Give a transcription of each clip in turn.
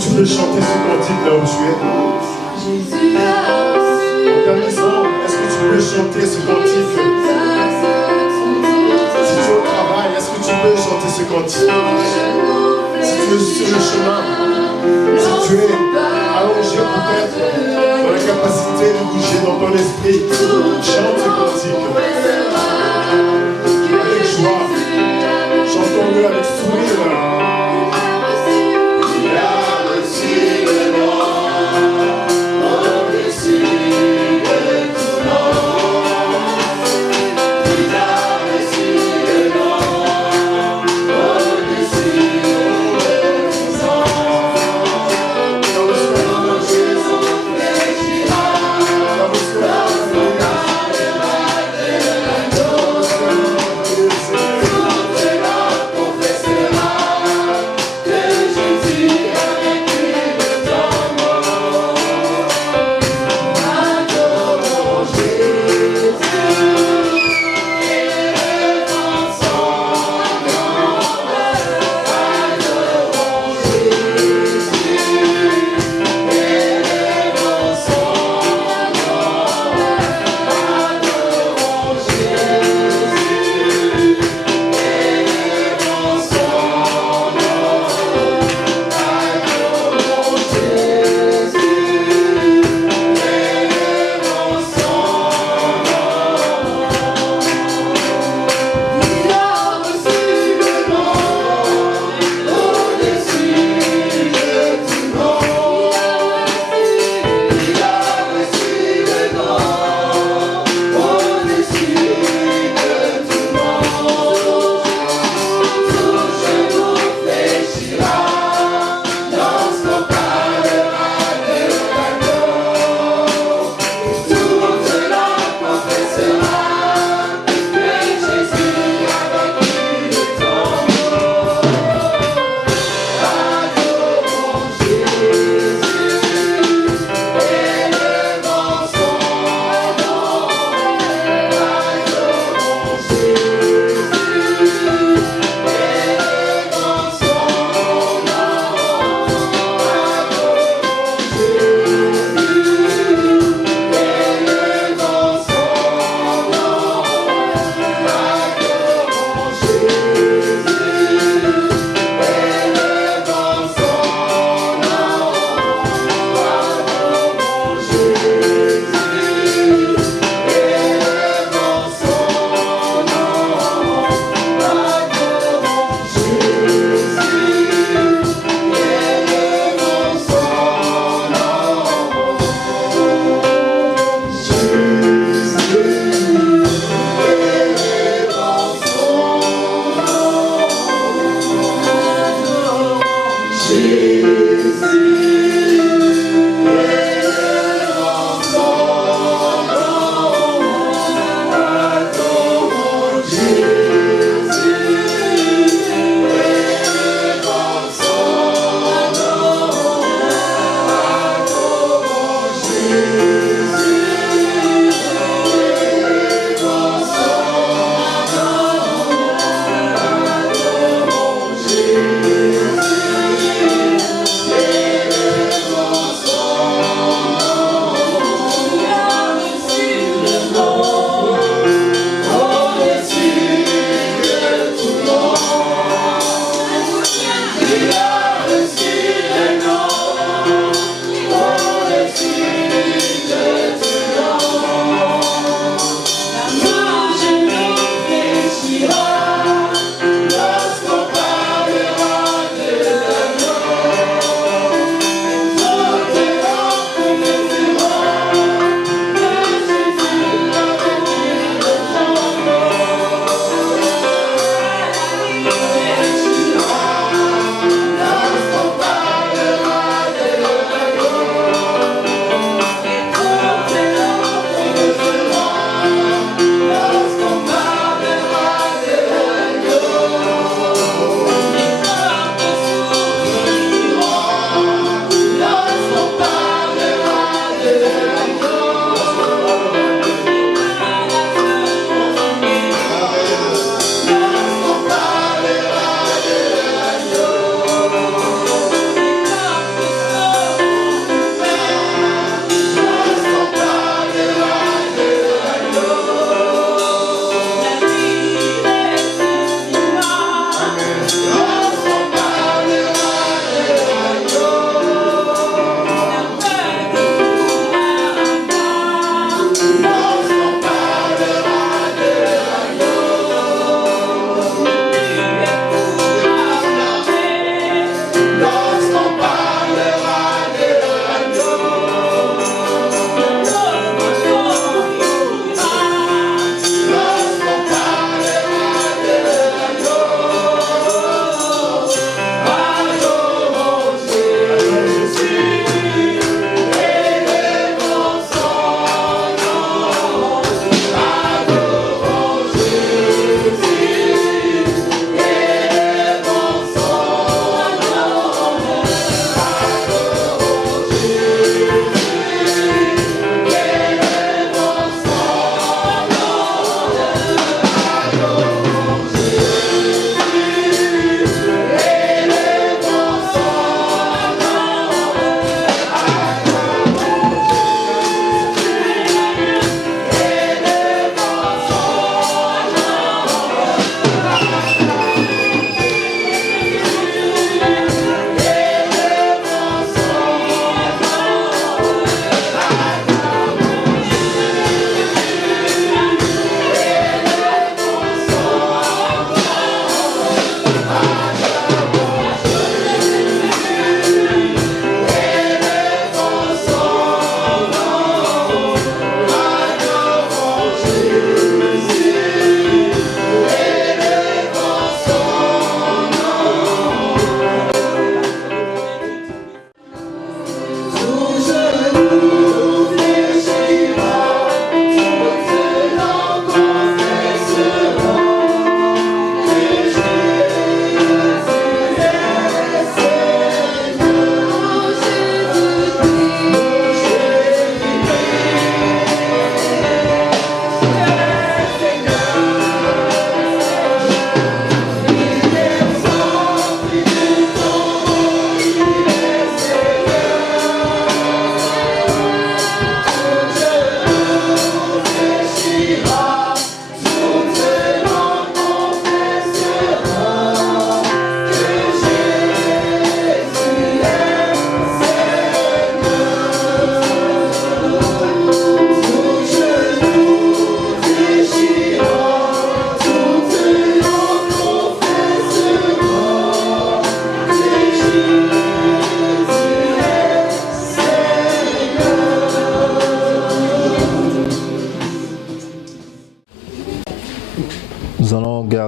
tu peux chanter ce cantique là où tu es? En ta maison, est-ce que tu peux chanter ce cantique? Si tu es au travail, est-ce que tu peux chanter ce cantique? Si tu es sur le chemin, si tu es allongé peut-être dans la capacité de bouger dans ton esprit, chante ce cantique. Avec joie, chantons-le avec sourire.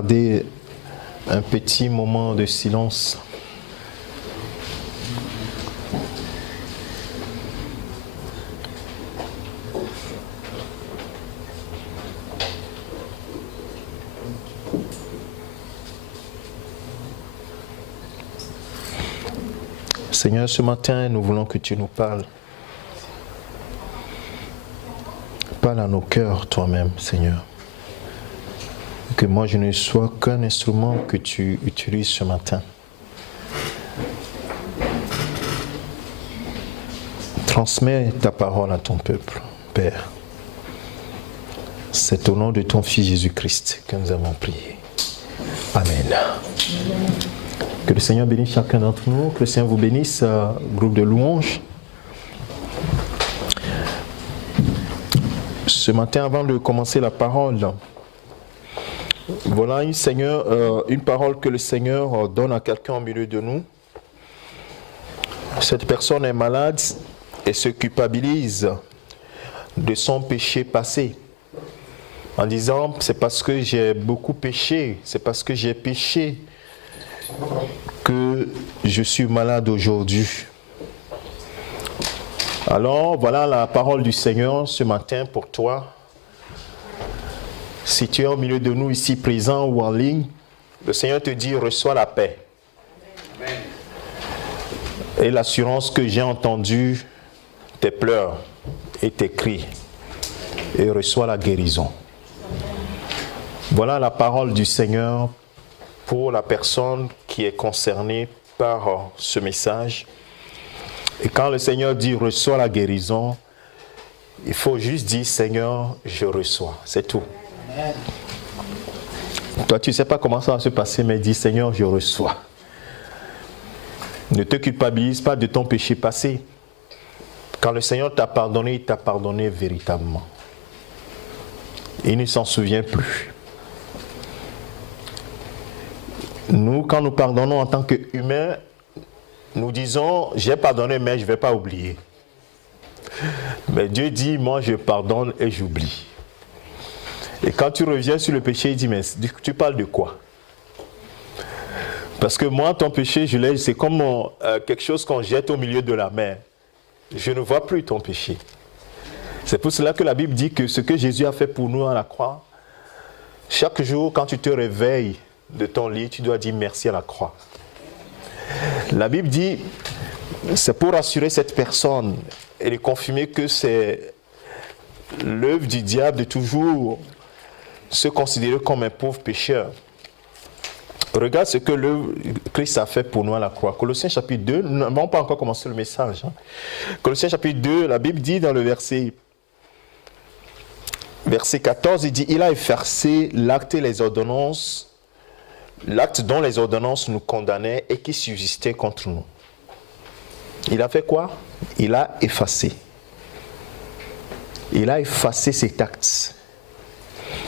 garder un petit moment de silence. Seigneur, ce matin, nous voulons que tu nous parles. Parle à nos cœurs toi-même, Seigneur. Que moi, je ne sois qu'un instrument que tu utilises ce matin. Transmets ta parole à ton peuple, Père. C'est au nom de ton Fils Jésus-Christ que nous avons prié. Amen. Que le Seigneur bénisse chacun d'entre nous, que le Seigneur vous bénisse, groupe de louanges. Ce matin, avant de commencer la parole, voilà une parole que le Seigneur donne à quelqu'un au milieu de nous. Cette personne est malade et se culpabilise de son péché passé, en disant c'est parce que j'ai beaucoup péché, c'est parce que j'ai péché que je suis malade aujourd'hui. Alors voilà la parole du Seigneur ce matin pour toi. Si tu es au milieu de nous ici présent ou en ligne, le Seigneur te dit reçois la paix. Amen. Et l'assurance que j'ai entendu tes pleurs et tes cris, et reçois la guérison. Voilà la parole du Seigneur pour la personne qui est concernée par ce message. Et quand le Seigneur dit reçois la guérison, il faut juste dire Seigneur, je reçois. C'est tout. Amen. Toi, tu ne sais pas comment ça va se passer, mais dis Seigneur, je reçois. Ne te culpabilise pas de ton péché passé. Quand le Seigneur t'a pardonné, il t'a pardonné véritablement. Il ne s'en souvient plus. Nous, quand nous pardonnons en tant qu'humains, nous disons, j'ai pardonné, mais je ne vais pas oublier. Mais Dieu dit, moi je pardonne et j'oublie. Et quand tu reviens sur le péché, il dit, mais tu parles de quoi? Parce que moi, ton péché, c'est comme quelque chose qu'on jette au milieu de la mer. Je ne vois plus ton péché. C'est pour cela que la Bible dit que ce que Jésus a fait pour nous à la croix, chaque jour, quand tu te réveilles de ton lit, tu dois dire merci à la croix. La Bible dit, c'est pour rassurer cette personne et lui confirmer que c'est l'œuvre du diable de toujours se considérer comme un pauvre pécheur. Regarde ce que le Christ a fait pour nous à la croix. Colossiens chapitre 2, nous n'avons pas encore commencé le message. Colossiens chapitre 2, la Bible dit dans le verset 14, il dit, il a effacé l'acte et les ordonnances, l'acte dont les ordonnances nous condamnaient et qui subsistait contre nous. Il a fait quoi? Il a effacé. Il a effacé cet acte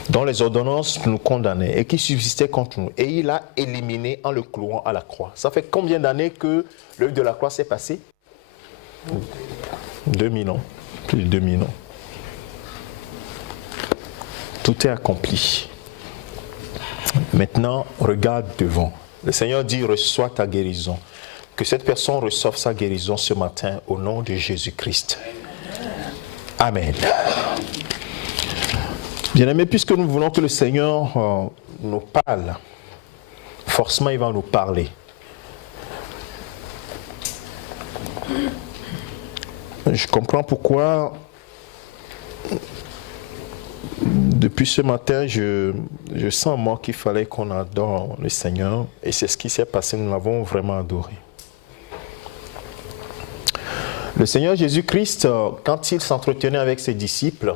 dont les ordonnances nous condamnaient et qui subsistaient contre nous. Et il a éliminé en le clouant à la croix. Ça fait combien d'années que l'œuvre de la croix s'est passée? 2000 ans. Plus de 2000 ans. Tout est accompli. Maintenant, regarde devant. Le Seigneur dit, reçois ta guérison. Que cette personne reçoive sa guérison ce matin au nom de Jésus-Christ. Amen. Bien-aimés, puisque nous voulons que le Seigneur nous parle, forcément il va nous parler. Je comprends pourquoi depuis ce matin, je sens en moi qu'il fallait qu'on adore le Seigneur et c'est ce qui s'est passé, nous l'avons vraiment adoré. Le Seigneur Jésus-Christ, quand il s'entretenait avec ses disciples,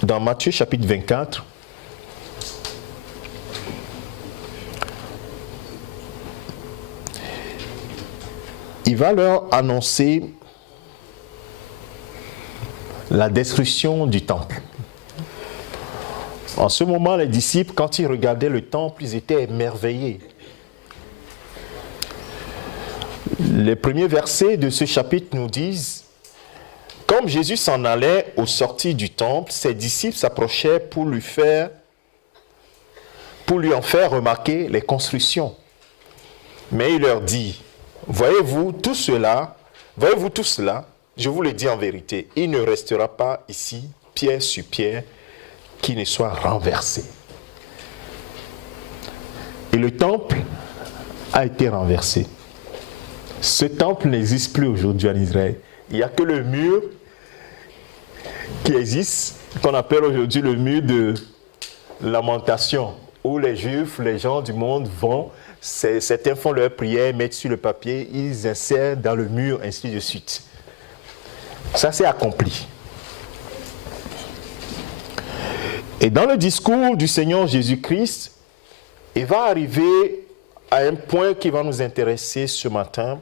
dans Matthieu chapitre 24, il va leur annoncer la destruction du temple. En ce moment, les disciples, quand ils regardaient le temple, ils étaient émerveillés. Les premiers versets de ce chapitre nous disent: comme Jésus s'en allait aux sorties du temple, ses disciples s'approchaient pour lui faire pour lui en faire remarquer les constructions. Mais il leur dit, voyez-vous tout cela, je vous le dis en vérité, il ne restera pas ici, pierre sur pierre, qui ne soit renversé. Et le temple a été renversé. Ce temple n'existe plus aujourd'hui en Israël. Il n'y a que le mur qui existe, qu'on appelle aujourd'hui le mur de lamentation, où les Juifs, les gens du monde vont, certains font leur prière, mettent sur le papier, ils insèrent dans le mur, ainsi de suite. Ça s'est accompli. Et dans le discours du Seigneur Jésus-Christ, il va arriver à un point qui va nous intéresser ce matin.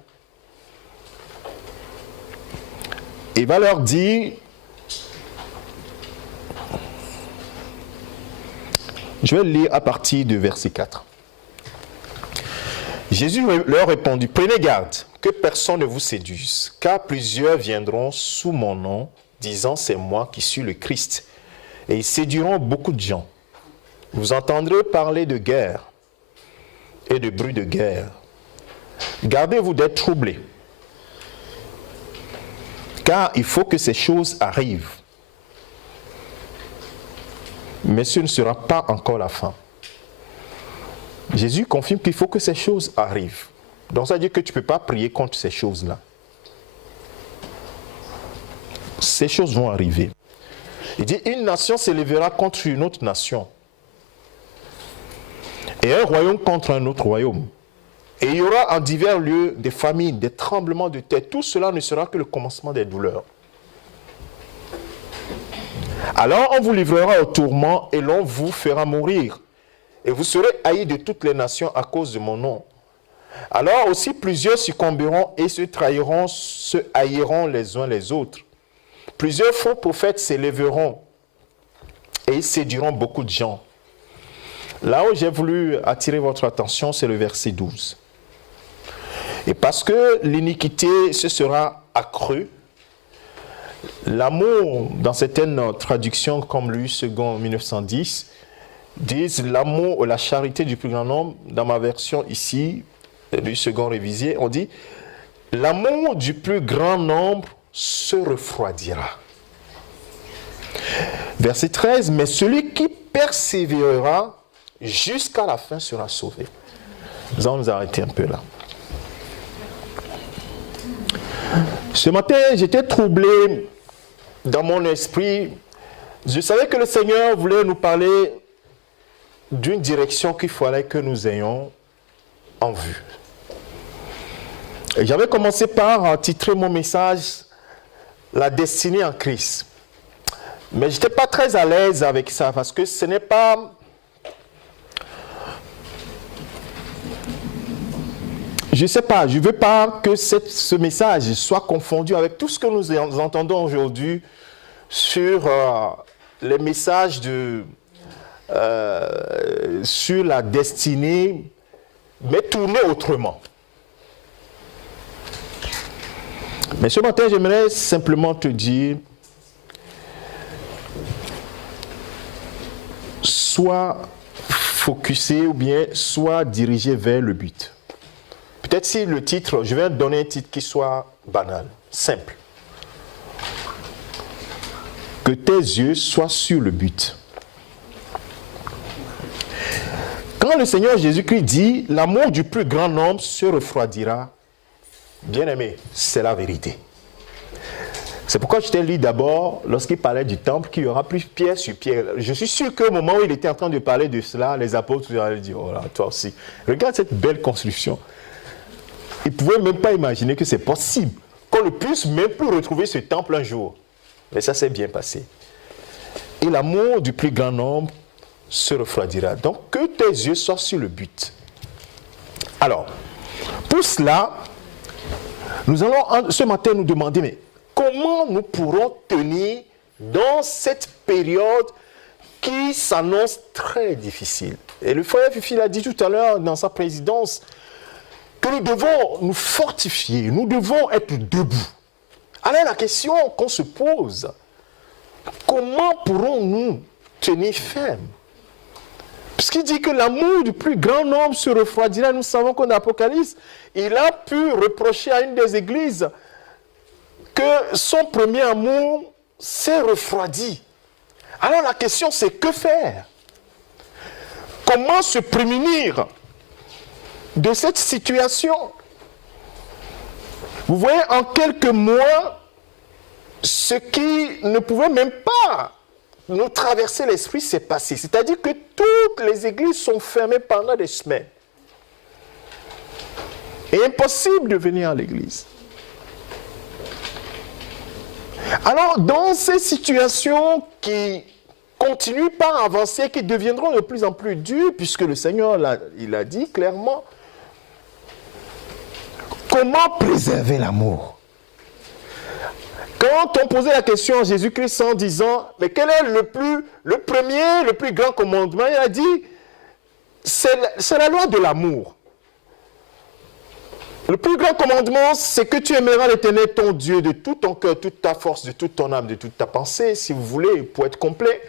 Il va leur dire, je vais le lire à partir du verset 4. Jésus leur répondit, prenez garde que personne ne vous séduise, car plusieurs viendront sous mon nom, disant c'est moi qui suis le Christ, et ils séduiront beaucoup de gens. Vous entendrez parler de guerre et de bruit de guerre. Gardez-vous d'être troublés, car il faut que ces choses arrivent. Mais ce ne sera pas encore la fin. Jésus confirme qu'il faut que ces choses arrivent. Donc ça veut dire que tu ne peux pas prier contre ces choses-là. Ces choses vont arriver. Il dit, une nation s'élèvera contre une autre nation. Et un royaume contre un autre royaume. Et il y aura en divers lieux des famines, des tremblements de terre. Tout cela ne sera que le commencement des douleurs. Alors on vous livrera au tourment et l'on vous fera mourir. Et vous serez haïs de toutes les nations à cause de mon nom. Alors aussi plusieurs succomberont et se trahiront, se haïront les uns les autres. Plusieurs faux prophètes s'élèveront et ils séduiront beaucoup de gens. Là où j'ai voulu attirer votre attention, c'est le verset 12. Et parce que l'iniquité se sera accrue, l'amour, dans certaines traductions comme Louis II 1910, disent l'amour ou la charité du plus grand nombre. Dans ma version ici, Louis II révisé, on dit l'amour du plus grand nombre se refroidira. Verset 13, mais celui qui persévérera jusqu'à la fin sera sauvé. Nous allons nous arrêter un peu là. Ce matin, j'étais troublé dans mon esprit. Je savais que le Seigneur voulait nous parler d'une direction qu'il fallait que nous ayons en vue. Et j'avais commencé par titrer mon message « La destinée en Christ ». Mais je n'étais pas très à l'aise avec ça parce que ce n'est pas... Je ne sais pas, je ne veux pas que ce message soit confondu avec tout ce que nous entendons aujourd'hui sur les messages sur la destinée, mais tourné autrement. Mais ce matin, j'aimerais simplement te dire, sois focusé ou bien sois dirigé vers le but. Peut-être si le titre, je vais donner un titre qui soit banal, simple. Que tes yeux soient sur le but. Quand le Seigneur Jésus-Christ dit, l'amour du plus grand nombre se refroidira, bien-aimé, c'est la vérité. C'est pourquoi je t'ai lu d'abord, lorsqu'il parlait du temple, qu'il y aura plus pierre sur pierre. Je suis sûr qu'au moment où il était en train de parler de cela, les apôtres allaient dire, oh là, toi aussi, regarde cette belle construction. Ils ne pouvaient même pas imaginer que c'est possible, qu'on ne puisse même plus retrouver ce temple un jour. Mais ça s'est bien passé. Et l'amour du plus grand nombre se refroidira. Donc, que tes yeux soient sur le but. Alors, pour cela, nous allons ce matin nous demander, mais comment nous pourrons tenir dans cette période qui s'annonce très difficile? Et le frère Fifi l'a dit tout à l'heure dans sa présidence, que nous devons nous fortifier, nous devons être debout. Alors la question qu'on se pose, comment pourrons-nous tenir ferme Puisqu'il dit que l'amour du plus grand nombre se refroidira, nous savons qu'en Apocalypse, il a pu reprocher à une des églises que son premier amour s'est refroidi. Alors la question c'est que faire? Comment se prémunir de cette situation? Vous voyez, en quelques mois, ce qui ne pouvait même pas nous traverser l'esprit s'est passé. C'est-à-dire que toutes les églises sont fermées pendant des semaines. Et impossible de venir à l'église. Alors, dans ces situations qui continuent par avancer, qui deviendront de plus en plus dures, puisque le Seigneur, il a dit clairement, comment préserver l'amour? Quand on posait la question à Jésus-Christ en disant, mais quel est le premier, le plus grand commandement? Il a dit, c'est la loi de l'amour. Le plus grand commandement, c'est que tu aimeras l'Éternel ton Dieu de tout ton cœur, toute ta force, de toute ton âme, de toute ta pensée, si vous voulez, pour être complet.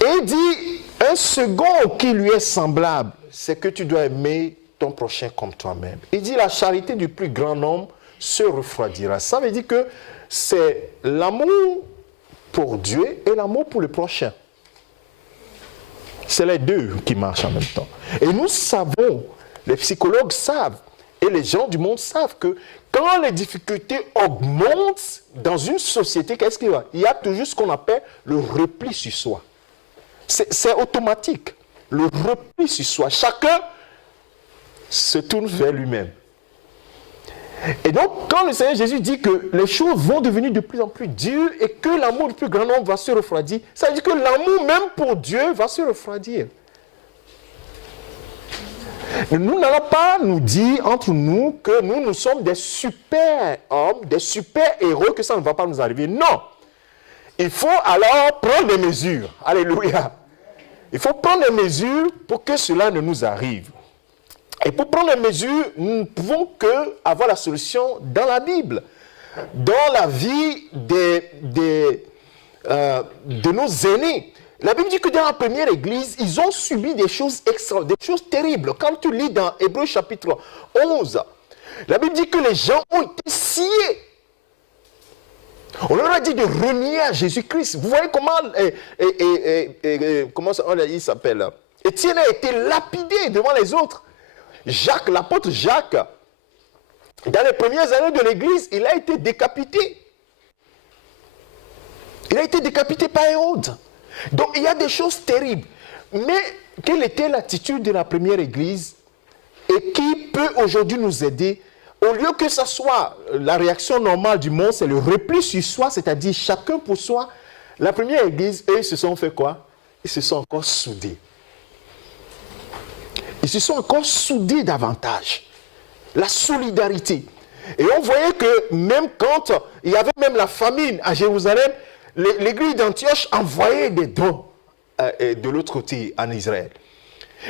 Et il dit, un second qui lui est semblable, c'est que tu dois aimer ton prochain comme toi-même. Il dit, la charité du plus grand nombre se refroidira. Ça veut dire que c'est l'amour pour Dieu et l'amour pour le prochain. C'est les deux qui marchent en même temps. Et nous savons, les psychologues savent, et les gens du monde savent que quand les difficultés augmentent dans une société, qu'est-ce qu'il y a? Il y a toujours ce qu'on appelle le repli sur soi. C'est automatique. Le repli sur soi. Chacun se tourne vers lui-même. Et donc, quand le Seigneur Jésus dit que les choses vont devenir de plus en plus dures et que l'amour du plus grand nombre va se refroidir, ça veut dire que l'amour même pour Dieu va se refroidir. Nous n'allons pas nous dire entre nous que nous sommes des super hommes, des super héros, que ça ne va pas nous arriver. Non. Il faut alors prendre des mesures. Alléluia. Il faut prendre des mesures pour que cela ne nous arrive. Et pour prendre les mesures, nous ne pouvons que avoir la solution dans la Bible, dans la vie de nos aînés. La Bible dit que dans la première église, ils ont subi des choses extraordinaires, des choses terribles. Quand tu lis dans Hébreux chapitre 11, la Bible dit que les gens ont été sciés. On leur a dit de renier à Jésus-Christ. Vous voyez comment, il s'appelle? Étienne a été lapidé devant les autres. Jacques, l'apôtre Jacques, dans les premières années de l'église, il a été décapité. Il a été décapité par Hérode. Donc il y a des choses terribles. Mais quelle était l'attitude de la première église et qui peut aujourd'hui nous aider? Au lieu que ce soit la réaction normale du monde, c'est le repli sur soi, c'est-à-dire chacun pour soi. La première église, eux, ils se sont fait quoi? Ils se sont encore soudés. Ils se sont encore soudés davantage. La solidarité. Et on voyait que même quand il y avait même la famine à Jérusalem, l'église d'Antioche envoyait des dons de l'autre côté en Israël.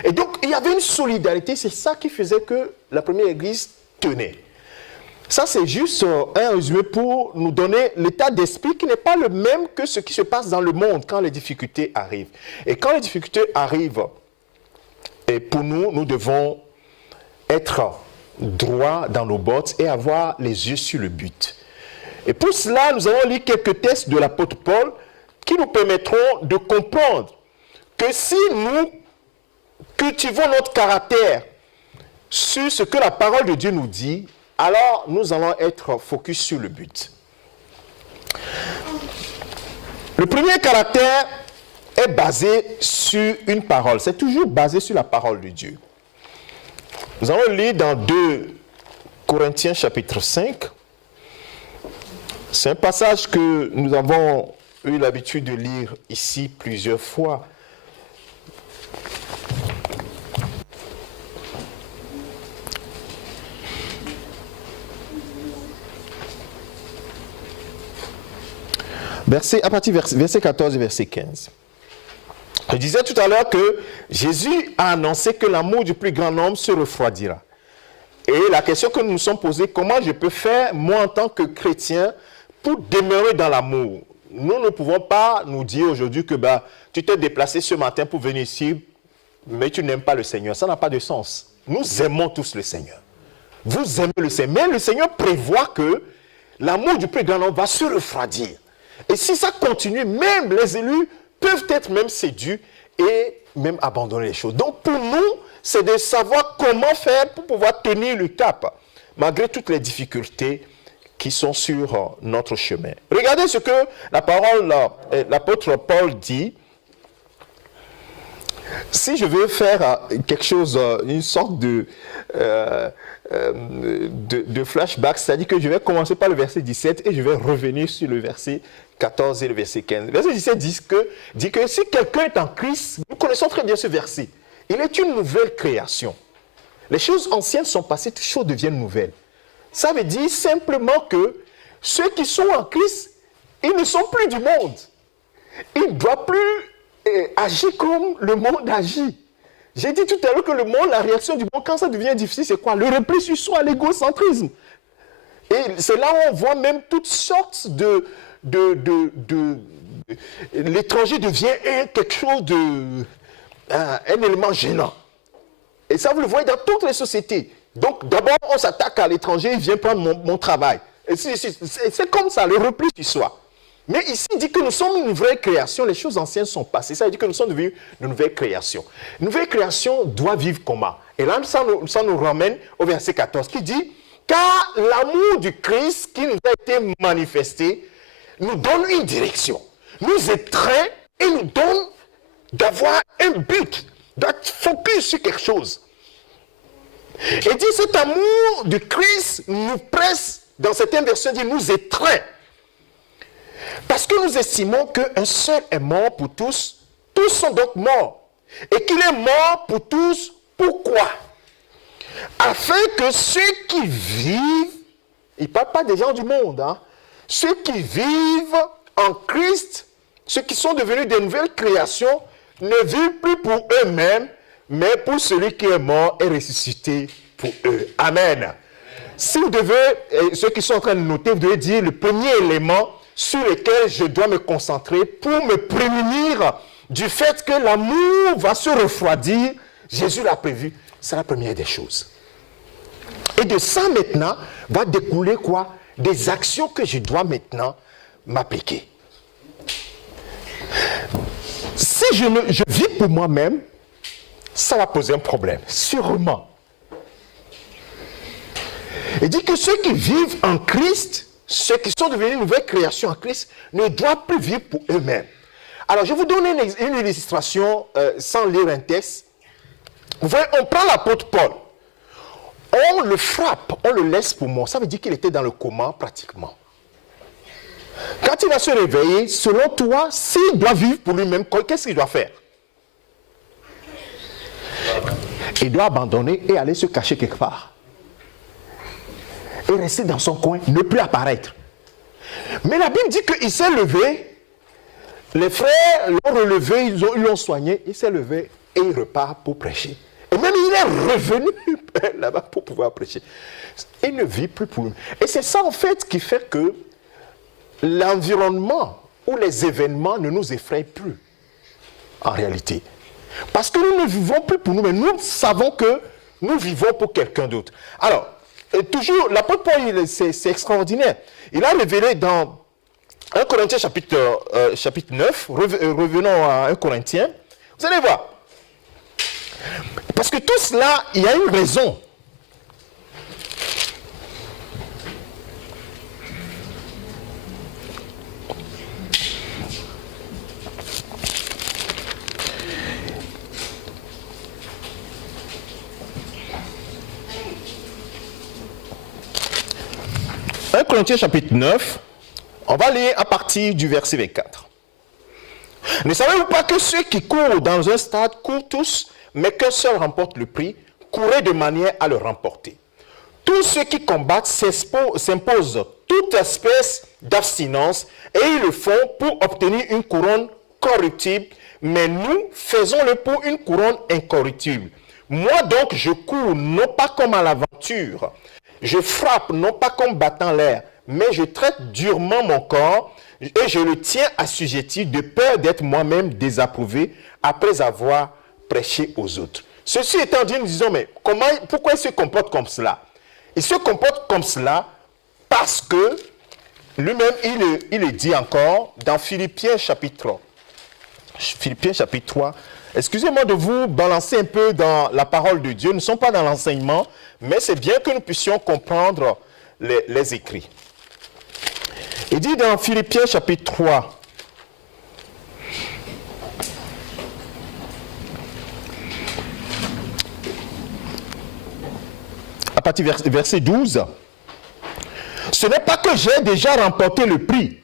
Et donc il y avait une solidarité, c'est ça qui faisait que la première église tenait. Ça c'est juste un résumé pour nous donner l'état d'esprit qui n'est pas le même que ce qui se passe dans le monde quand les difficultés arrivent. Et quand les difficultés arrivent, et pour nous, nous devons être droits dans nos bottes et avoir les yeux sur le but. Et pour cela, nous allons lire quelques textes de l'apôtre Paul qui nous permettront de comprendre que si nous cultivons notre caractère sur ce que la parole de Dieu nous dit, alors nous allons être focus sur le but. Le premier caractère est basé sur une parole. C'est toujours basé sur la parole de Dieu. Nous allons lire dans 2 Corinthiens chapitre 5. C'est un passage que nous avons eu l'habitude de lire ici plusieurs fois. À partir verset 14 et verset 15. Je disais tout à l'heure que Jésus a annoncé que l'amour du plus grand nombre se refroidira. Et la question que nous nous sommes posée, comment je peux faire, moi en tant que chrétien, pour demeurer dans l'amour? nous ne pouvons pas nous dire aujourd'hui que tu t'es déplacé ce matin pour venir ici, mais tu n'aimes pas le Seigneur. Ça n'a pas de sens. Nous aimons tous le Seigneur. Vous aimez le Seigneur. Mais le Seigneur prévoit que l'amour du plus grand nombre va se refroidir. Et si ça continue, même les élus peuvent être même séduits et même abandonner les choses. Donc pour nous, c'est de savoir comment faire pour pouvoir tenir le cap, malgré toutes les difficultés qui sont sur notre chemin. Regardez ce que la parole, l'apôtre Paul dit. Si je veux faire quelque chose, une sorte de flashback, c'est-à-dire que je vais commencer par le verset 17 et je vais revenir sur le verset 14 et le verset 15. Le verset 17 dit que si quelqu'un est en Christ, nous connaissons très bien ce verset, il est une nouvelle création. Les choses anciennes sont passées, toutes choses deviennent nouvelles. Ça veut dire simplement que ceux qui sont en Christ, ils ne sont plus du monde. Ils ne doivent plus agir comme le monde agit. J'ai dit tout à l'heure que le monde, la réaction du monde, quand ça devient difficile, c'est quoi? Le repli sur soi, l'égocentrisme. Et c'est là où on voit même toutes sortes l'étranger devient quelque chose un élément gênant. Et ça, vous le voyez dans toutes les sociétés. Donc, d'abord, on s'attaque à l'étranger, il vient prendre mon travail. Et c'est comme ça, le repli sur soi. Mais ici, il dit que nous sommes une nouvelle création, les choses anciennes sont passées. Ça veut dire que nous sommes devenus une nouvelle création. Une nouvelle création doit vivre comment? Et là, ça nous ramène au verset 14 qui dit « Car l'amour du Christ qui nous a été manifesté nous donne une direction, nous étreint et nous donne d'avoir un but, d'être focus sur quelque chose. » Et dit cet amour du Christ nous presse, dans certaines versions, dit nous étreint. Parce que nous estimons qu'un seul est mort pour tous, tous sont donc morts. Et qu'il est mort pour tous, pourquoi? Afin que ceux qui vivent, il ne parle pas des gens du monde, ceux qui vivent en Christ, ceux qui sont devenus des nouvelles créations, ne vivent plus pour eux-mêmes, mais pour celui qui est mort et ressuscité pour eux. Amen. Si vous devez, ceux qui sont en train de noter, vous devez dire le premier élément sur lequel je dois me concentrer pour me prémunir du fait que l'amour va se refroidir. Jésus l'a prévu. C'est la première des choses. Et de ça maintenant va découler quoi? Des actions que je dois maintenant m'appliquer. Si je vis pour moi-même, ça va poser un problème, sûrement. Il dit que ceux qui vivent en Christ, ceux qui sont devenus une nouvelle création en Christ, ne doivent plus vivre pour eux-mêmes. Alors, je vous donne une illustration sans lire un texte. Vous voyez, on prend l'apôtre Paul, on le frappe, on le laisse pour mort. Ça veut dire qu'il était dans le coma pratiquement. Quand il va se réveiller, selon toi, s'il doit vivre pour lui-même, qu'est-ce qu'il doit faire? Il doit abandonner et aller se cacher quelque part. Et rester dans son coin, ne plus apparaître. Mais la Bible dit qu'il s'est levé, les frères l'ont relevé, ils l'ont soigné, il s'est levé et il repart pour prêcher. Et même il est revenu là-bas pour pouvoir prêcher. Il ne vit plus pour lui. Et c'est ça en fait qui fait que l'environnement ou les événements ne nous effraient plus en réalité. Parce que nous ne vivons plus pour nous, mais nous savons que nous vivons pour quelqu'un d'autre. Alors, toujours, l'apôtre Paul, c'est extraordinaire. Il a révélé dans 1 Corinthiens chapitre 9, revenons à 1 Corinthiens, vous allez voir. Parce que tout cela, il y a une raison. Un Corinthiens chapitre 9, on va lire à partir du verset 24. Ne savez-vous pas que ceux qui courent dans un stade courent tous, mais qu'un seul remporte le prix? Courez de manière à le remporter. Tous ceux qui combattent s'imposent toute espèce d'abstinence et ils le font pour obtenir une couronne corruptible, mais nous faisons-le pour une couronne incorruptible. Moi donc je cours non pas comme à l'aventure, je frappe non pas comme battant l'air, mais je traite durement mon corps et je le tiens assujetti de peur d'être moi-même désapprouvé après avoir prêché aux autres. Ceci étant dit, nous disons, mais pourquoi il se comporte comme cela? Il se comporte comme cela parce que lui-même, il le dit encore dans Philippiens chapitre 3. Philippiens chapitre 3. Excusez-moi de vous balancer un peu dans la parole de Dieu. Nous ne sommes pas dans l'enseignement, mais c'est bien que nous puissions comprendre les écrits. Il dit dans Philippiens chapitre 3, à partir du verset 12, « Ce n'est pas que j'ai déjà remporté le prix.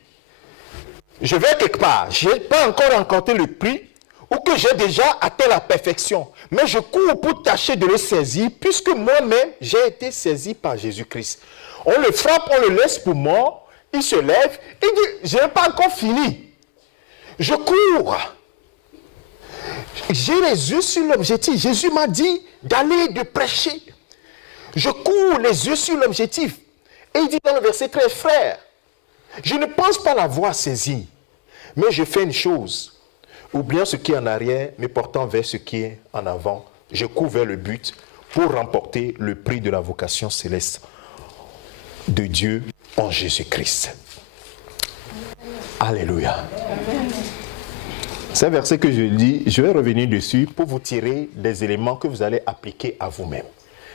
Je vais quelque part, je n'ai pas encore remporté le prix, ou que j'ai déjà atteint la perfection. Mais je cours pour tâcher de le saisir, puisque moi-même, j'ai été saisi par Jésus-Christ. On le frappe, on le laisse pour mort, il se lève, il dit, je n'ai pas encore fini. Je cours. J'ai les yeux sur l'objectif. Jésus m'a dit d'aller, de prêcher. Je cours les yeux sur l'objectif. Et il dit dans le verset 13, frère, je ne pense pas l'avoir saisi, mais je fais une chose. Oubliant ce qui est en arrière, mais portant vers ce qui est en avant, je cours vers le but pour remporter le prix de la vocation céleste de Dieu en Jésus-Christ. Alléluia. C'est un verset que je dis, je vais revenir dessus pour vous tirer des éléments que vous allez appliquer à vous-même.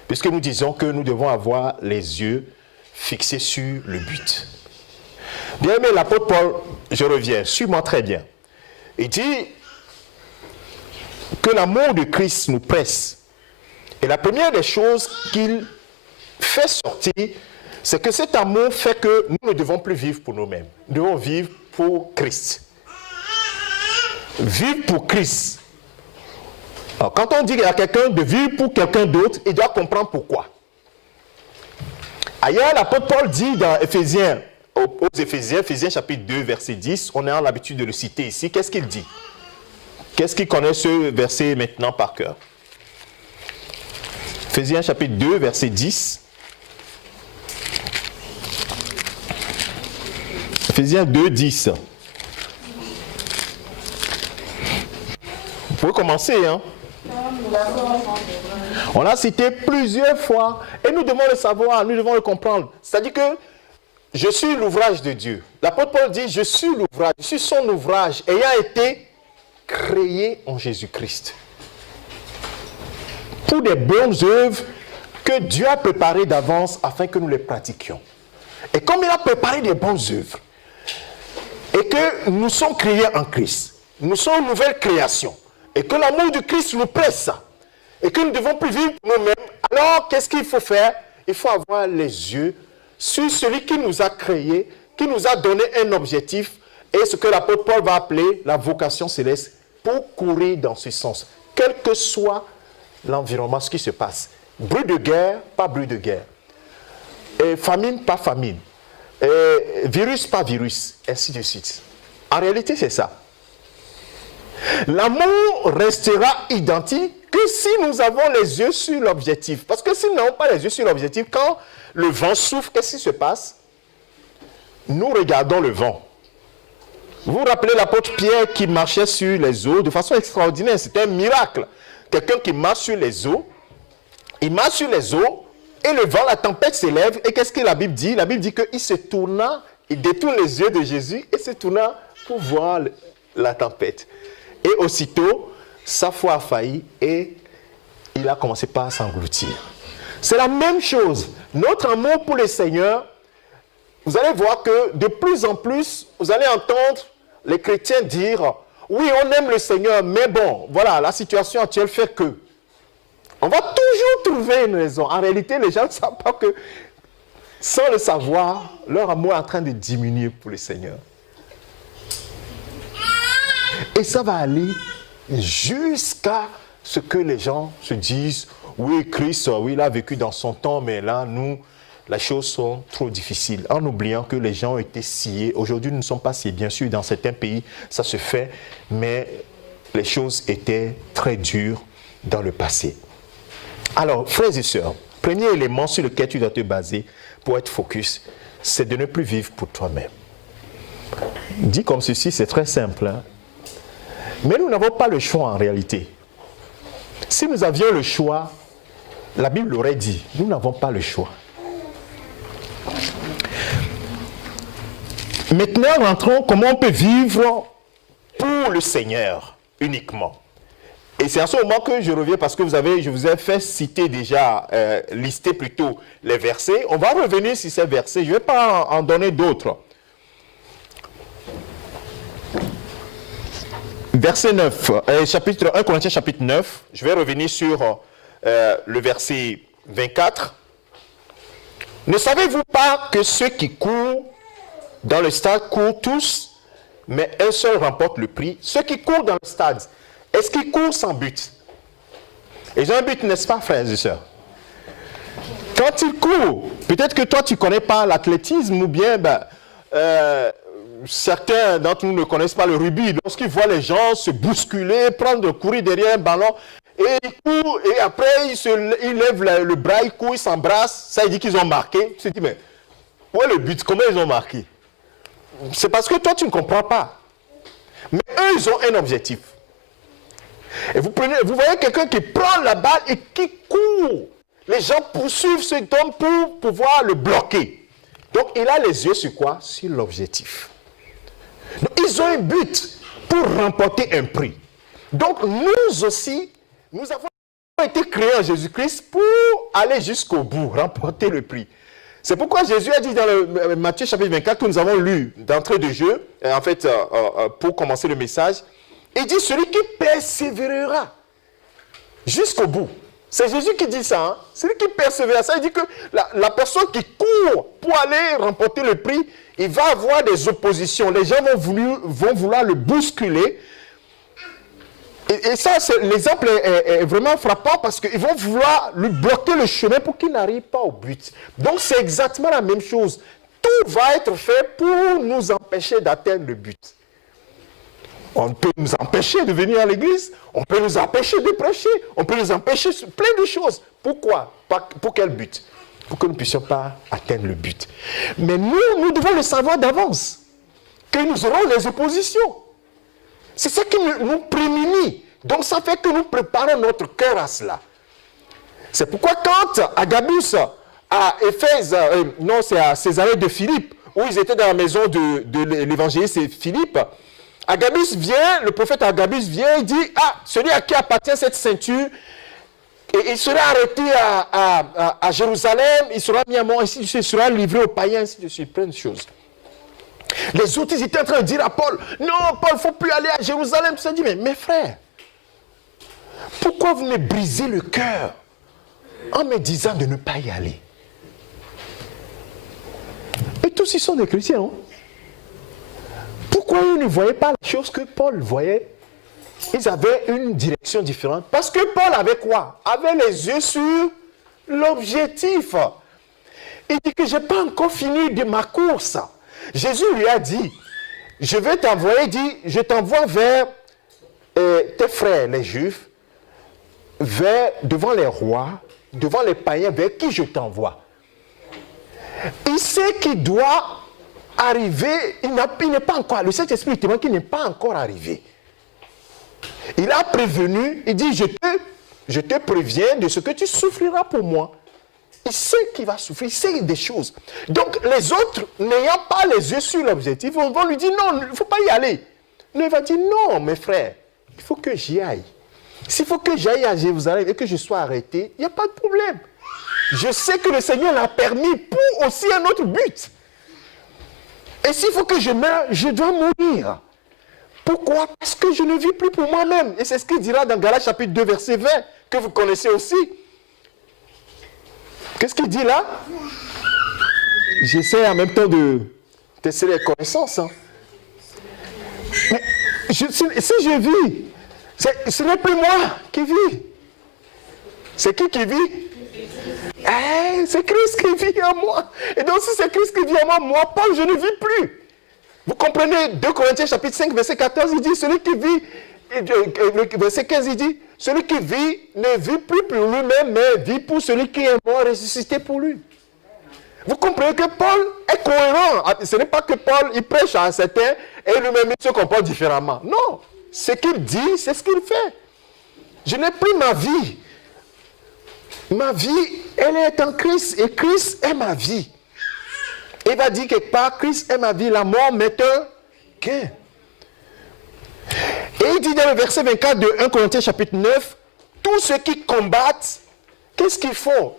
Puisque nous disons que nous devons avoir les yeux fixés sur le but. Bien aimé, l'apôtre Paul, je reviens, suis-moi très bien. Il dit que l'amour de Christ nous presse. Et la première des choses qu'il fait sortir, c'est que cet amour fait que nous ne devons plus vivre pour nous-mêmes. Nous devons vivre pour Christ. Vivre pour Christ. Alors, quand on dit à quelqu'un de vivre pour quelqu'un d'autre, il doit comprendre pourquoi. Ailleurs, l'apôtre Paul dit dans Éphésiens, aux Éphésiens chapitre 2, verset 10, on a l'habitude de le citer ici. Qu'est-ce qu'il dit? Qu'est-ce qu'il connaît ce verset maintenant par cœur? Éphésiens chapitre 2, verset 10. Éphésiens 2, 10. Vous pouvez commencer, hein? On l'a cité plusieurs fois et nous devons le savoir, nous devons le comprendre. C'est-à-dire que je suis l'ouvrage de Dieu. L'apôtre Paul dit, je suis l'ouvrage, je suis son ouvrage ayant été créé en Jésus-Christ. Pour des bonnes œuvres que Dieu a préparées d'avance afin que nous les pratiquions. Et comme il a préparé des bonnes œuvres et que nous sommes créés en Christ, nous sommes une nouvelle création et que l'amour du Christ nous presse et que nous ne devons plus vivre nous-mêmes, alors qu'est-ce qu'il faut faire? Il faut avoir les yeux sur celui qui nous a créés, qui nous a donné un objectif et ce que l'apôtre Paul va appeler la vocation céleste pour courir dans ce sens, quel que soit l'environnement, ce qui se passe. Bruit de guerre, pas bruit de guerre. Et famine, pas famine. Et virus, pas virus, ainsi de suite. En réalité, c'est ça. L'amour restera identique que si nous avons les yeux sur l'objectif. Parce que si nous n'avons pas les yeux sur l'objectif, quand le vent souffle, qu'est-ce qui se passe? Nous regardons le vent. Vous vous rappelez l'apôtre Pierre qui marchait sur les eaux de façon extraordinaire, c'était un miracle. Quelqu'un qui marche sur les eaux, il marche sur les eaux, et le vent, la tempête s'élève, et qu'est-ce que la Bible dit? La Bible dit qu'il se tourna, il détourne les yeux de Jésus, et se tourna pour voir la tempête. Et aussitôt, sa foi a failli, et il a commencé par s'engloutir. C'est la même chose. Notre amour pour le Seigneur, vous allez voir que de plus en plus, vous allez entendre les chrétiens dire, oui, on aime le Seigneur, mais bon, voilà, la situation actuelle fait que. On va toujours trouver une raison. En réalité, les gens ne savent pas que, sans le savoir, leur amour est en train de diminuer pour le Seigneur. Et ça va aller jusqu'à ce que les gens se disent, oui, Christ, oui, il a vécu dans son temps, mais là, nous, les choses sont trop difficiles. En oubliant que les gens ont été sciés. Aujourd'hui, nous ne sommes pas sciés. Bien sûr, dans certains pays, ça se fait, mais les choses étaient très dures dans le passé. Alors, frères et sœurs, premier élément sur lequel tu dois te baser pour être focus, c'est de ne plus vivre pour toi-même. Dit comme ceci, c'est très simple. Hein? Mais nous n'avons pas le choix en réalité. Si nous avions le choix, la Bible l'aurait dit, nous n'avons pas le choix. Maintenant, rentrons comment on peut vivre pour le Seigneur uniquement. Et c'est à ce moment que je reviens parce que je vous ai fait citer déjà, lister plutôt les versets. On va revenir sur ces versets, je ne vais pas en donner d'autres. Verset 9, chapitre 1 Corinthiens chapitre 9, je vais revenir sur le verset 24. Ne savez-vous pas que ceux qui courent dans le stade courent tous, mais un seul remporte le prix? Ceux qui courent dans le stade, est-ce qu'ils courent sans but? Ils ont un but, n'est-ce pas, frères et sœurs? Quand ils courent, peut-être que toi tu ne connais pas l'athlétisme ou bien certains d'entre nous ne connaissent pas le rugby. Lorsqu'ils voient les gens se bousculer, courir derrière un ballon, et ils courent, et après ils lèvent le bras, ils courent, ils s'embrassent, ça il dit qu'ils ont marqué. Tu te dis, mais où est le but? Comment ils ont marqué? C'est parce que toi tu ne comprends pas. Mais eux, ils ont un objectif. Et vous voyez quelqu'un qui prend la balle et qui court. Les gens poursuivent cet homme pour pouvoir le bloquer. Donc il a les yeux sur quoi? Sur l'objectif. Donc ils ont un but pour remporter un prix. Donc nous aussi, nous avons été créés en Jésus-Christ pour aller jusqu'au bout, remporter le prix. C'est pourquoi Jésus a dit dans le Matthieu chapitre 24 que nous avons lu d'entrée de jeu, en fait pour commencer le message, il dit celui qui persévérera jusqu'au bout. C'est Jésus qui dit ça. Hein? Celui qui persévère, ça il dit que la personne qui court pour aller remporter le prix, il va avoir des oppositions. Les gens vont vouloir le bousculer. Et ça, l'exemple est vraiment frappant parce qu'ils vont vouloir lui bloquer le chemin pour qu'il n'arrive pas au but. Donc c'est exactement la même chose. Tout va être fait pour nous empêcher d'atteindre le but. On peut nous empêcher de venir à l'église, on peut nous empêcher de prêcher, on peut nous empêcher de plein de choses. Pourquoi? Pour quel but? Pour que nous ne puissions pas atteindre le but. Mais nous devons le savoir d'avance, que nous aurons les oppositions. C'est ça qui nous prémunit. Donc ça fait que nous préparons notre cœur à cela. C'est pourquoi quand Agabus à Éphèse, non c'est à Césarée de Philippe, où ils étaient dans la maison de l'évangéliste Philippe, Agabus vient, le prophète Agabus vient, il dit, ah, celui à qui appartient cette ceinture, et il sera arrêté à Jérusalem, il sera mis à mort, ainsi de suite, il sera livré aux païens, ainsi de suite, plein de choses. Les autres, ils étaient en train de dire à Paul, non, Paul, il ne faut plus aller à Jérusalem. Il dit, mais mes frères, pourquoi vous me brisez le cœur en me disant de ne pas y aller? Et tous ils sont des chrétiens, hein? Pourquoi ils ne voyaient pas la chose que Paul voyait? Ils avaient une direction différente. Parce que Paul avait quoi? Avait les yeux sur l'objectif. Il dit que je n'ai pas encore fini de ma course. Jésus lui a dit, je vais t'envoyer, dit, je t'envoie vers tes frères, les Juifs, devant les rois, devant les païens, vers qui je t'envoie. Il sait qu'il doit arriver, il n'est pas encore, le Saint-Esprit témoigne qu'il n'est pas encore arrivé. Il a prévenu, il dit, je te préviens de ce que tu souffriras pour moi. Il sait qu'il va souffrir, il sait des choses. Donc les autres, n'ayant pas les yeux sur l'objectif, vont lui dire, non, il ne faut pas y aller. Mais il va dire, non, mes frères, il faut que j'y aille. S'il faut que j'aille à Jérusalem et que je sois arrêté, il n'y a pas de problème. Je sais que le Seigneur l'a permis pour aussi un autre but. Et s'il faut que je meure, je dois mourir. Pourquoi? Parce que je ne vis plus pour moi-même. Et c'est ce qu'il dira dans Galates chapitre 2, verset 20, que vous connaissez aussi. Qu'est-ce qu'il dit là? J'essaie en même temps de tester les connaissances. Hein. Mais si je vis, ce n'est plus moi qui vis. C'est qui vit? C'est Christ qui vit en moi. Et donc si c'est Christ qui vit en moi, moi, Paul, je ne vis plus. Vous comprenez, 2 Corinthiens chapitre 5, verset 14, il dit, celui qui vit, verset 15, il dit, celui qui vit ne vit plus pour lui-même, mais vit pour celui qui est mort, ressuscité pour lui. Vous comprenez que Paul est cohérent. Ce n'est pas que Paul, il prêche à un certain et lui-même il se comporte différemment. Non, ce qu'il dit, c'est ce qu'il fait. Je n'ai pris ma vie. Ma vie, elle est en Christ et Christ est ma vie. Il va dire quelque part, Christ est ma vie, la mort m'est un gain. Et il dit dans le verset 24 de 1 Corinthiens chapitre 9, tous ceux qui combattent, qu'est-ce qu'ils font?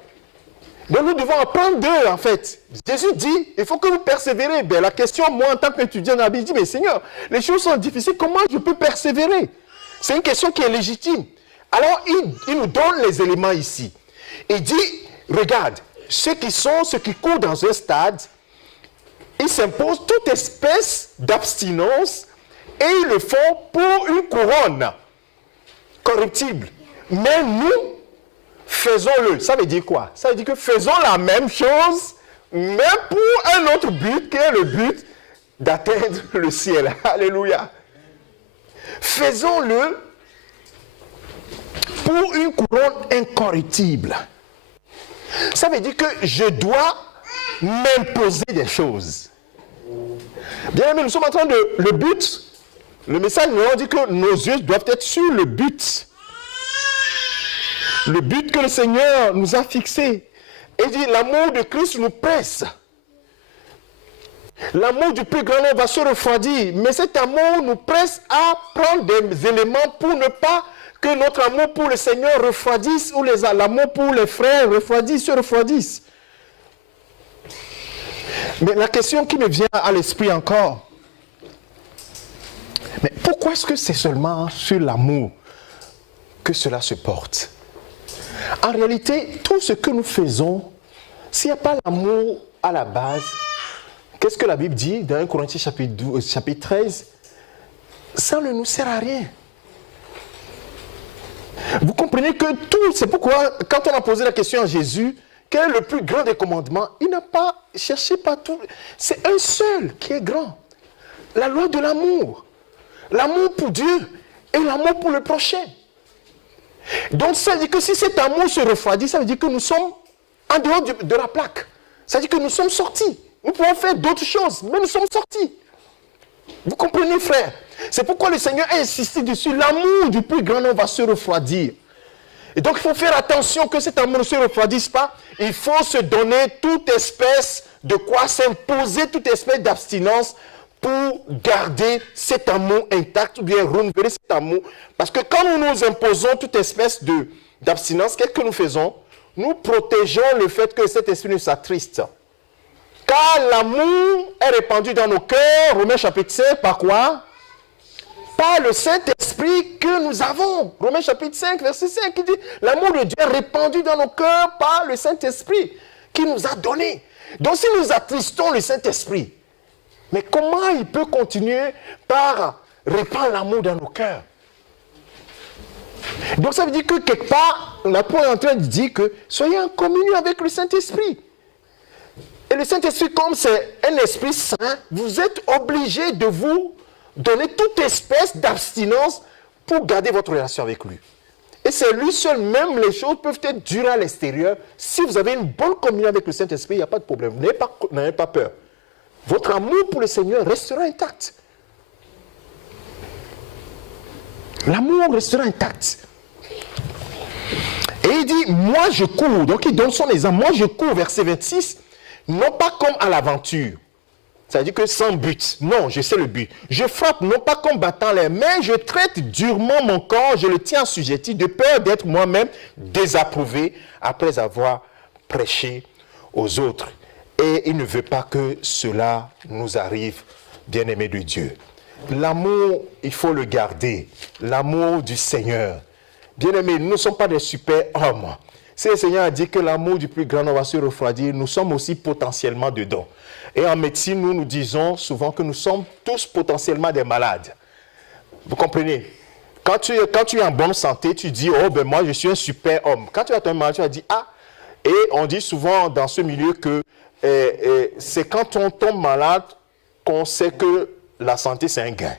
Donc nous devons apprendre d'eux en fait. Jésus dit, il faut que vous persévérez. Ben, la question, moi en tant qu'étudiant dans la Bible, je dis, mais Seigneur, les choses sont difficiles, comment je peux persévérer? C'est une question qui est légitime. Alors il nous donne les éléments ici. Il dit, regarde, ceux qui courent dans un stade, ils s'imposent toute espèce d'abstinence et ils le font pour une couronne corruptible. Mais nous, faisons-le. Ça veut dire quoi? Ça veut dire que faisons la même chose, mais pour un autre but, qui est le but d'atteindre le ciel. Alléluia. Faisons-le pour une couronne incorruptible. Ça veut dire que je dois m'imposer des choses. Bien aimé, nous sommes en train de... Le but, le message nous dit que nos yeux doivent être sur le but. Le but que le Seigneur nous a fixé. Et dit, l'amour de Christ nous presse. L'amour du plus grand va se refroidir. Mais cet amour nous presse à prendre des éléments pour ne pas que notre amour pour le Seigneur refroidisse ou l'amour pour les frères se refroidisse. Mais la question qui me vient à l'esprit encore, mais pourquoi est-ce que c'est seulement sur l'amour que cela se porte? En réalité, tout ce que nous faisons, s'il n'y a pas l'amour à la base, qu'est-ce que la Bible dit dans 1 Corinthiens chapitre 13? Ça ne nous sert à rien. Vous comprenez que tout, c'est pourquoi, quand on a posé la question à Jésus, quel est le plus grand des commandements? Il n'a pas cherché partout. C'est un seul qui est grand. La loi de l'amour. L'amour pour Dieu et l'amour pour le prochain. Donc ça veut dire que si cet amour se refroidit, ça veut dire que nous sommes en dehors de la plaque. Ça veut dire que nous sommes sortis. Nous pouvons faire d'autres choses, mais nous sommes sortis. Vous comprenez, frère? C'est pourquoi le Seigneur a insisté dessus. L'amour du plus grand homme va se refroidir. Et donc il faut faire attention que cet amour ne se refroidisse pas. Il faut se donner toute espèce de quoi s'imposer, toute espèce d'abstinence pour garder cet amour intact ou bien renouveler cet amour. Parce que quand nous nous imposons toute espèce d'abstinence, qu'est-ce que nous faisons? Nous protégeons le fait que cet esprit nous s'attriste. Car l'amour est répandu dans nos cœurs, Romains chapitre 5, par quoi? Par le Saint-Esprit que nous avons. Romains chapitre 5, verset 5, qui dit, l'amour de Dieu est répandu dans nos cœurs par le Saint-Esprit qui nous a donné. Donc si nous attristons le Saint-Esprit, mais comment il peut continuer par répandre l'amour dans nos cœurs? Donc ça veut dire que quelque part, l'apôtre est en train de dire que soyez en communion avec le Saint-Esprit. Et le Saint-Esprit, comme c'est un esprit saint, vous êtes obligé de vous donner toute espèce d'abstinence pour garder votre relation avec lui. Et c'est lui seul, même les choses peuvent être dures à l'extérieur. Si vous avez une bonne communion avec le Saint-Esprit, il n'y a pas de problème. N'ayez pas peur. Votre amour pour le Seigneur restera intact. L'amour restera intact. Et il dit, moi je cours. Donc il donne son exemple. Moi je cours, verset 26, non pas comme à l'aventure. C'est-à-dire que sans but. Non, je sais le but. Je frappe non pas comme battant les mains, je traite durement mon corps, je le tiens assujetti de peur d'être moi-même désapprouvé après avoir prêché aux autres. Et il ne veut pas que cela nous arrive, bien-aimés de Dieu. L'amour, il faut le garder. L'amour du Seigneur. Bien-aimés, nous ne sommes pas des super-hommes. Si le Seigneur a dit que l'amour du plus grand homme va se refroidir, nous sommes aussi potentiellement dedans. Et en médecine, nous disons souvent que nous sommes tous potentiellement des malades. Vous comprenez? Quand tu es en bonne santé, tu dis, oh ben moi je suis un super-homme. Quand tu as ton malade, tu vas dire, ah. Et on dit souvent dans ce milieu que c'est quand on tombe malade qu'on sait que la santé c'est un gain.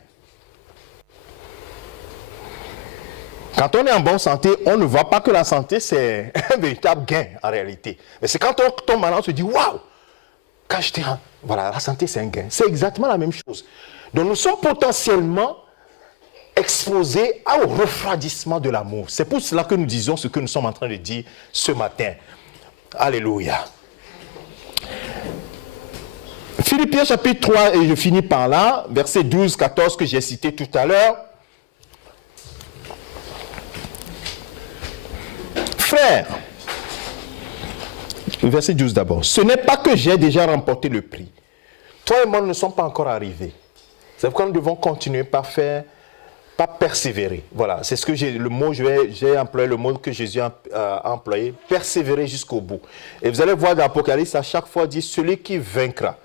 Quand on est en bonne santé, on ne voit pas que la santé c'est un véritable gain en réalité. Mais c'est quand on tombe malade, on se dit waouh, quand je dis, voilà, la santé c'est un gain. C'est exactement la même chose. Donc nous sommes potentiellement exposés au refroidissement de l'amour. C'est pour cela que nous disons ce que nous sommes en train de dire ce matin. Alléluia. Philippiens chapitre 3, et je finis par là, verset 12, 14 que j'ai cité tout à l'heure. Frères, verset 12 d'abord. Ce n'est pas que j'ai déjà remporté le prix. Toi et moi ne sommes pas encore arrivés. C'est pourquoi nous devons continuer par faire, par persévérer. Voilà, c'est ce que j'ai employé le mot que Jésus a employé, persévérer jusqu'au bout. Et vous allez voir dans l'Apocalypse, à chaque fois dit celui qui vaincra.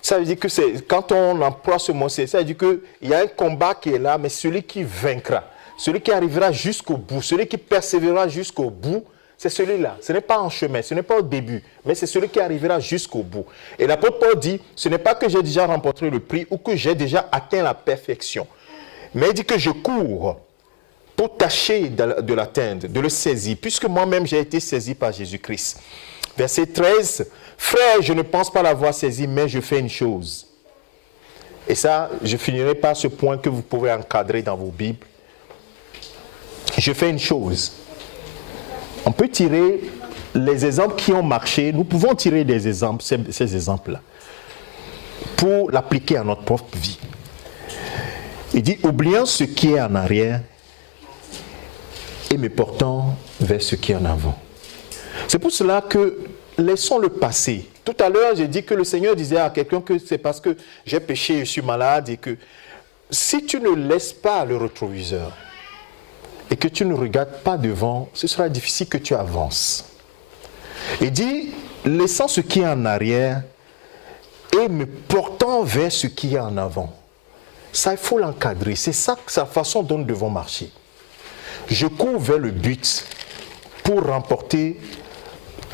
Ça veut dire que quand on emploie ce mot, ça veut dire qu'il y a un combat qui est là, mais celui qui vaincra, celui qui arrivera jusqu'au bout, celui qui persévérera jusqu'au bout, c'est celui-là. Ce n'est pas en chemin, ce n'est pas au début, mais c'est celui qui arrivera jusqu'au bout. Et l'apôtre Paul dit, ce n'est pas que j'ai déjà remporté le prix ou que j'ai déjà atteint la perfection, mais il dit que je cours pour tâcher de l'atteindre, de le saisir, puisque moi-même j'ai été saisi par Jésus-Christ. Verset 13, « Frère, je ne pense pas l'avoir saisi, mais je fais une chose. » Et ça, je finirai par ce point que vous pouvez encadrer dans vos Bibles. Je fais une chose. On peut tirer les exemples qui ont marché. Nous pouvons tirer des exemples, ces exemples-là, pour l'appliquer à notre propre vie. Il dit, oubliant ce qui est en arrière et me portant vers ce qui est en avant. C'est pour cela que laissons le passé. Tout à l'heure, j'ai dit que le Seigneur disait à quelqu'un que c'est parce que j'ai péché, je suis malade, et que si tu ne laisses pas le rétroviseur et que tu ne regardes pas devant, ce sera difficile que tu avances. Il dit, laissant ce qui est en arrière et me portant vers ce qui est en avant. Ça, il faut l'encadrer. C'est ça, la façon dont nous devons marcher. Je cours vers le but pour remporter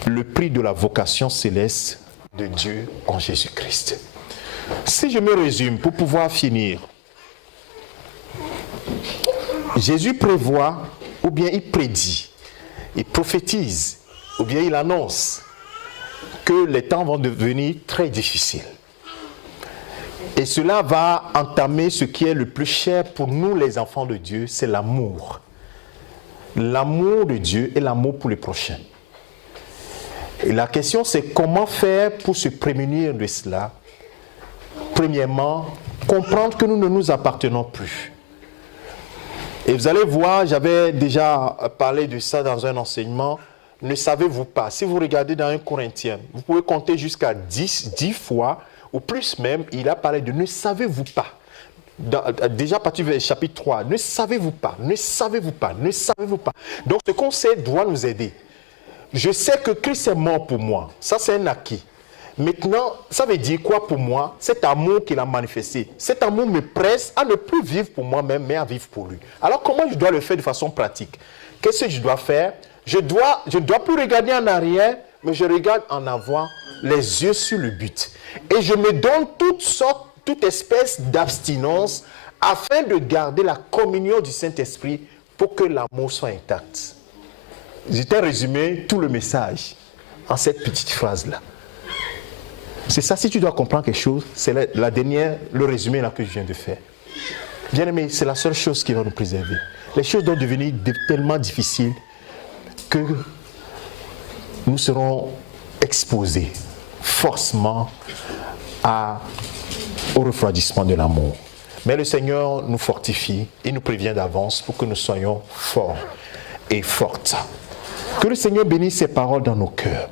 le prix de la vocation céleste de Dieu en Jésus-Christ. Si je me résume pour pouvoir finir, Jésus prévoit, ou bien il prédit, il prophétise, ou bien il annonce que les temps vont devenir très difficiles. Et cela va entamer ce qui est le plus cher pour nous les enfants de Dieu, c'est l'amour. L'amour de Dieu et l'amour pour les prochains. Et la question c'est comment faire pour se prémunir de cela. Premièrement, comprendre que nous ne nous appartenons plus. Et vous allez voir, j'avais déjà parlé de ça dans un enseignement. Ne savez-vous pas, si vous regardez dans 1 Corinthiens, vous pouvez compter jusqu'à 10 fois, ou plus même, il a parlé de ne savez-vous pas. Déjà à partir du chapitre 3, ne savez-vous pas, ne savez-vous pas, ne savez-vous pas. Donc ce conseil doit nous aider. Je sais que Christ est mort pour moi, ça c'est un acquis. Maintenant, ça veut dire quoi pour moi? Cet amour qu'il a manifesté. Cet amour me presse à ne plus vivre pour moi-même, mais à vivre pour lui. Alors comment je dois le faire de façon pratique? Qu'est-ce que je dois faire? Je ne dois plus regarder en arrière, mais je regarde en avant, les yeux sur le but. Et je me donne toute espèce d'abstinence afin de garder la communion du Saint-Esprit pour que l'amour soit intact. Je t'ai résumé tout le message en cette petite phrase-là. C'est ça, si tu dois comprendre quelque chose, c'est la dernière, le résumé là que je viens de faire. Bien aimé, c'est la seule chose qui va nous préserver. Les choses doivent devenir tellement difficiles que nous serons exposés forcément au refroidissement de l'amour. Mais le Seigneur nous fortifie et nous prévient d'avance pour que nous soyons forts et fortes. Que le Seigneur bénisse ses paroles dans nos cœurs.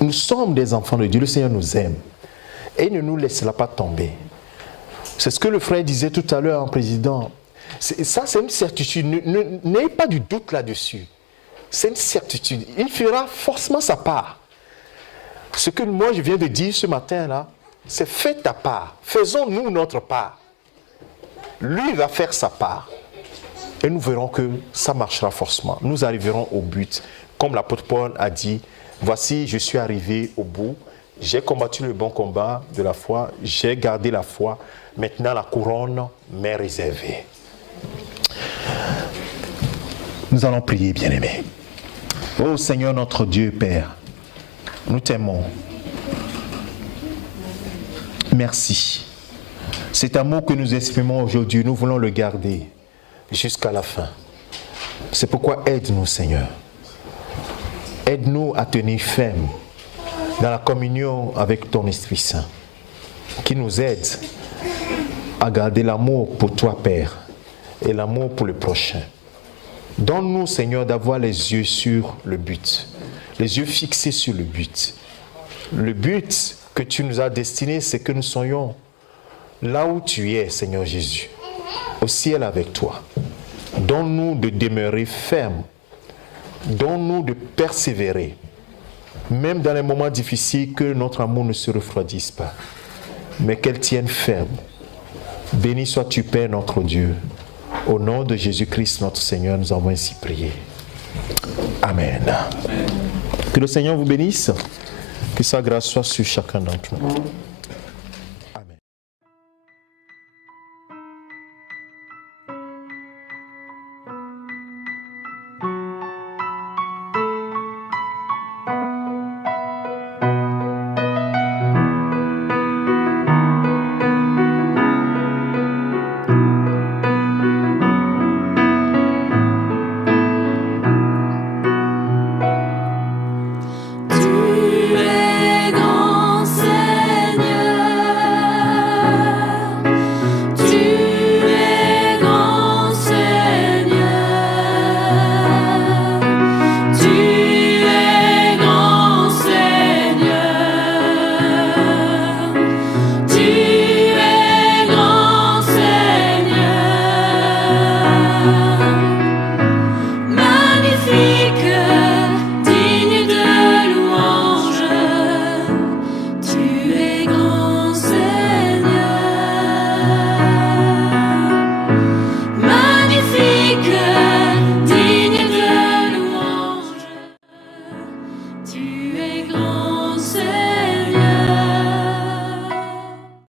Nous sommes des enfants de Dieu, le Seigneur nous aime et il ne nous laissera pas tomber. C'est ce que le frère disait tout à l'heure en président. Ça, c'est une certitude. N'ayez pas du doute là-dessus. C'est une certitude. Il fera forcément sa part. Ce que moi je viens de dire ce matin-là, c'est fais ta part. Faisons-nous notre part. Lui va faire sa part. Et nous verrons que ça marchera forcément. Nous arriverons au but. Comme l'apôtre Paul a dit, voici, je suis arrivé au bout. J'ai combattu le bon combat de la foi. J'ai gardé la foi. Maintenant, la couronne m'est réservée. Nous allons prier, bien-aimés. Ô Seigneur notre Dieu, Père, Nous t'aimons. Merci. Cet amour que nous exprimons aujourd'hui, nous voulons le garder jusqu'à la fin. C'est pourquoi aide-nous, Seigneur. Aide-nous à tenir ferme dans la communion avec ton Esprit Saint, qui nous aide à garder l'amour pour toi, Père, et l'amour pour le prochain. Donne-nous, Seigneur, d'avoir les yeux sur le but, les yeux fixés sur le but. Le but que tu nous as destiné, c'est que nous soyons là où tu es, Seigneur Jésus, au ciel avec toi. Donne-nous de demeurer fermes. Donne-nous de persévérer, même dans les moments difficiles, que notre amour ne se refroidisse pas, mais qu'elle tienne ferme. Béni sois-tu, Père, notre Dieu. Au nom de Jésus-Christ, notre Seigneur, nous avons ainsi prié. Amen. Que le Seigneur vous bénisse. Que sa grâce soit sur chacun d'entre nous.